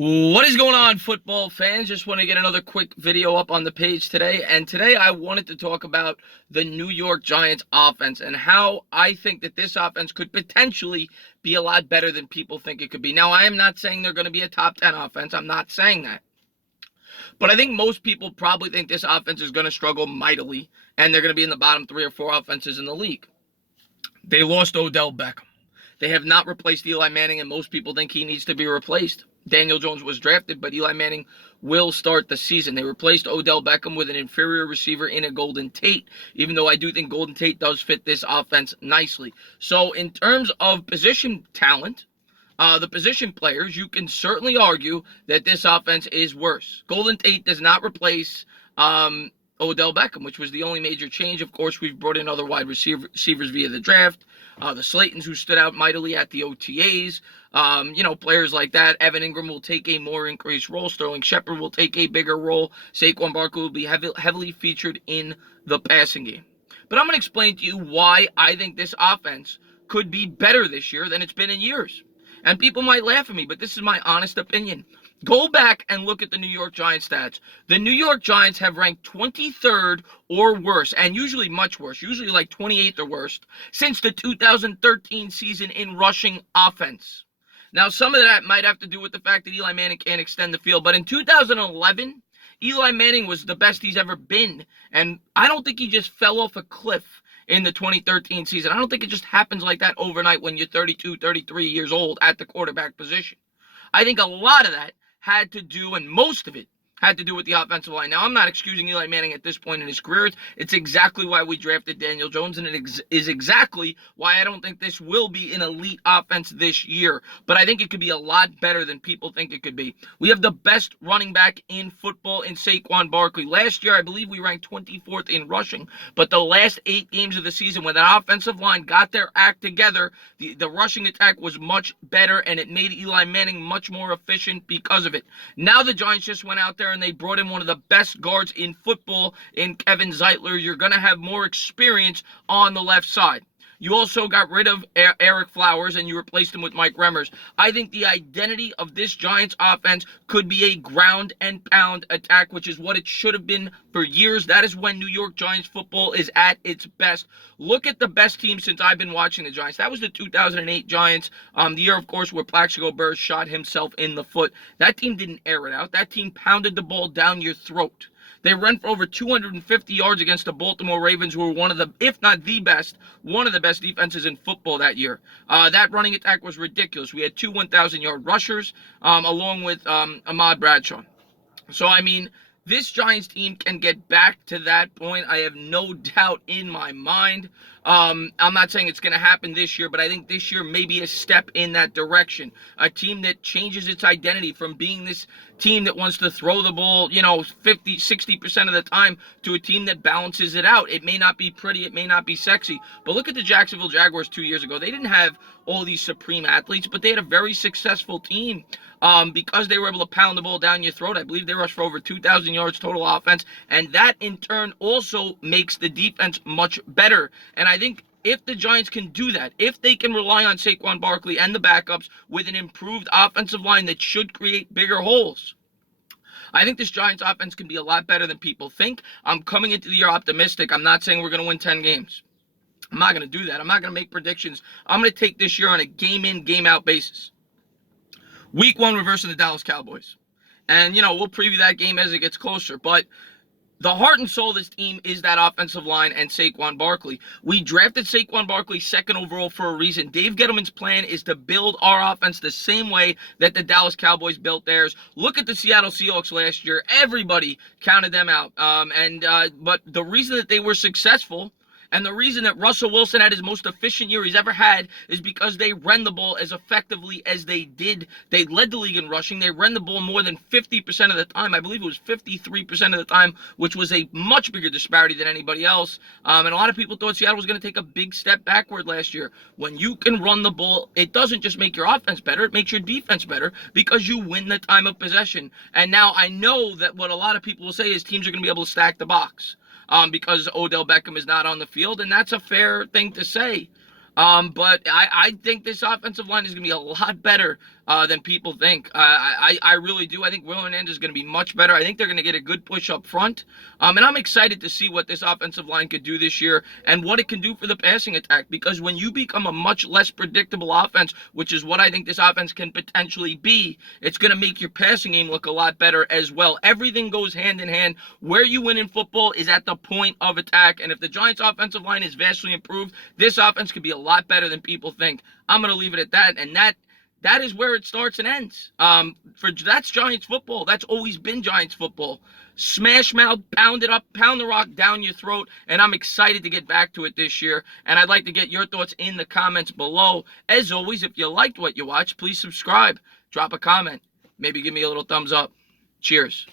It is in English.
What is going on, football fans? Just want to get another quick video up on the page today. And today I wanted to talk about the New York Giants offense and how I think that this offense could potentially be a lot better than people think it could be. Now, I am not saying they're going to be a top 10 offense. I'm not saying that. But I think most people probably think this offense is going to struggle mightily and they're going to be in the bottom three or four offenses in the league. They lost Odell Beckham. They have not replaced Eli Manning, and most people think he needs to be replaced. Daniel Jones was drafted, but Eli Manning will start the season. They replaced Odell Beckham with an inferior receiver in a Golden Tate, even though I do think Golden Tate does fit this offense nicely. So in terms of position talent, the position players, you can certainly argue that this offense is worse. Golden Tate does not replace Odell Beckham, which was the only major change. Of course, we've brought in other wide receivers via the draft. The Slaytons, who stood out mightily at the OTAs. Players like that. Evan Ingram will take a more increased role. Sterling Shepard will take a bigger role. Saquon Barkley will be heavily featured in the passing game. But I'm going to explain to you why I think this offense could be better this year than it's been in years. And people might laugh at me, but this is my honest opinion. Go back and look at the New York Giants stats. The New York Giants have ranked 23rd or worse, and usually much worse, usually like 28th or worst, since the 2013 season in rushing offense. Now, some of that might have to do with the fact that Eli Manning can't extend the field, but in 2011, Eli Manning was the best he's ever been, and I don't think he just fell off a cliff in the 2013 season. I don't think it just happens like that overnight when you're 32, 33 years old at the quarterback position. I think a lot of that had to do, and most of it had to do with the offensive line. Now, I'm not excusing Eli Manning at this point in his career. It's exactly why we drafted Daniel Jones, and it is exactly why I don't think this will be an elite offense this year. But I think it could be a lot better than people think it could be. We have the best running back in football in Saquon Barkley. Last year, I believe we ranked 24th in rushing, but the last 8 games of the season, when that offensive line got their act together, the rushing attack was much better, and it made Eli Manning much more efficient because of it. Now the Giants just went out there and they brought in one of the best guards in football in Kevin Zeitler. You're going to have more experience on the left side. You also got rid of Eric Flowers and you replaced him with Mike Remmers. I think the identity of this Giants offense could be a ground and pound attack, which is what it should have been for years. That is when New York Giants football is at its best. Look at the best team since I've been watching the Giants. That was the 2008 Giants, the year, of course, where Plaxico Burress shot himself in the foot. That team didn't air it out. That team pounded the ball down your throat. They ran for over 250 yards against the Baltimore Ravens, who were one of the, if not the best, one of the best defenses in football that year. That running attack was ridiculous. We had 2 1,000-yard rushers, along with Ahmad Bradshaw. So, I mean, this Giants team can get back to that point. I have no doubt in my mind. I'm not saying it's going to happen this year, but I think this year may be a step in that direction. A team that changes its identity from being this team that wants to throw the ball, 50, 60% of the time to a team that balances it out. It may not be pretty, it may not be sexy, but look at the Jacksonville Jaguars 2 years ago. They didn't have all these supreme athletes, but they had a very successful team because they were able to pound the ball down your throat. I believe they rushed for over 2,000 yards total offense, and that in turn also makes the defense much better. And I think if the Giants can do that, if they can rely on Saquon Barkley and the backups with an improved offensive line that should create bigger holes, I think this Giants offense can be a lot better than people think. I'm coming into the year optimistic. I'm not saying we're going to win 10 games. I'm not going to do that. I'm not going to make predictions. I'm going to take this year on a game-in, game-out basis. Week 1, reversing the Dallas Cowboys. And, we'll preview that game as it gets closer. But the heart and soul of this team is that offensive line and Saquon Barkley. We drafted Saquon Barkley 2nd overall for a reason. Dave Gettleman's plan is to build our offense the same way that the Dallas Cowboys built theirs. Look at the Seattle Seahawks last year. Everybody counted them out. But the reason that they were successful, and the reason that Russell Wilson had his most efficient year he's ever had, is because they ran the ball as effectively as they did. They led the league in rushing. They ran the ball more than 50% of the time. I believe it was 53% of the time, which was a much bigger disparity than anybody else. And a lot of people thought Seattle was going to take a big step backward last year. When you can run the ball, it doesn't just make your offense better, it makes your defense better because you win the time of possession. And now I know that what a lot of people will say is teams are going to be able to stack the box. Because Odell Beckham is not on the field, and that's a fair thing to say. But I think this offensive line is going to be a lot better than people think. I really do. I think Will Hernandez is going to be much better. I think they're going to get a good push up front. And I'm excited to see what this offensive line could do this year and what it can do for the passing attack. Because when you become a much less predictable offense, which is what I think this offense can potentially be, it's going to make your passing game look a lot better as well. Everything goes hand in hand. Where you win in football is at the point of attack. And if the Giants' offensive line is vastly improved, this offense could be a lot better than people think. I'm going to leave it at that. And that is where it starts and ends. That's Giants football. That's always been Giants football. Smash mouth, pound it up, pound the rock down your throat, and I'm excited to get back to it this year. And I'd like to get your thoughts in the comments below. As always, if you liked what you watched, please subscribe, drop a comment, maybe give me a little thumbs up. Cheers.